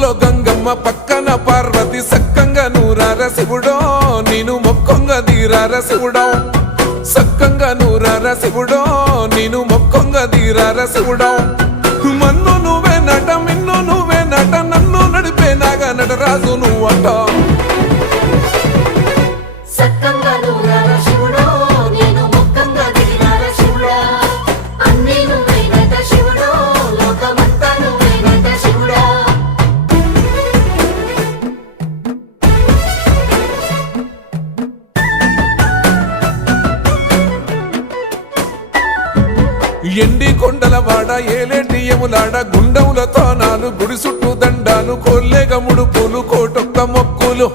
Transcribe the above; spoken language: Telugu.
ముక్కులో గంగమ్మ పక్కన పార్వతి సక్కంగా నూరార శివుడో నేను మొక్కంగా దీరార శివుడో సక్కంగా నూరార శివుడో నేను మొక్కంగా దీరార శివుడో మన్ను నువ్వే నట మిన్ను నువ్వే నట నన్ను నడిపే నాగా నటరాజు నువ్వట ఎండి కొండల వాడ ఏలేటి యములాడ గుండములతో నాలు గుడి చుట్టూ దండాలు కోల్లేగ ముడుపులు కోటొక్క మొక్కులు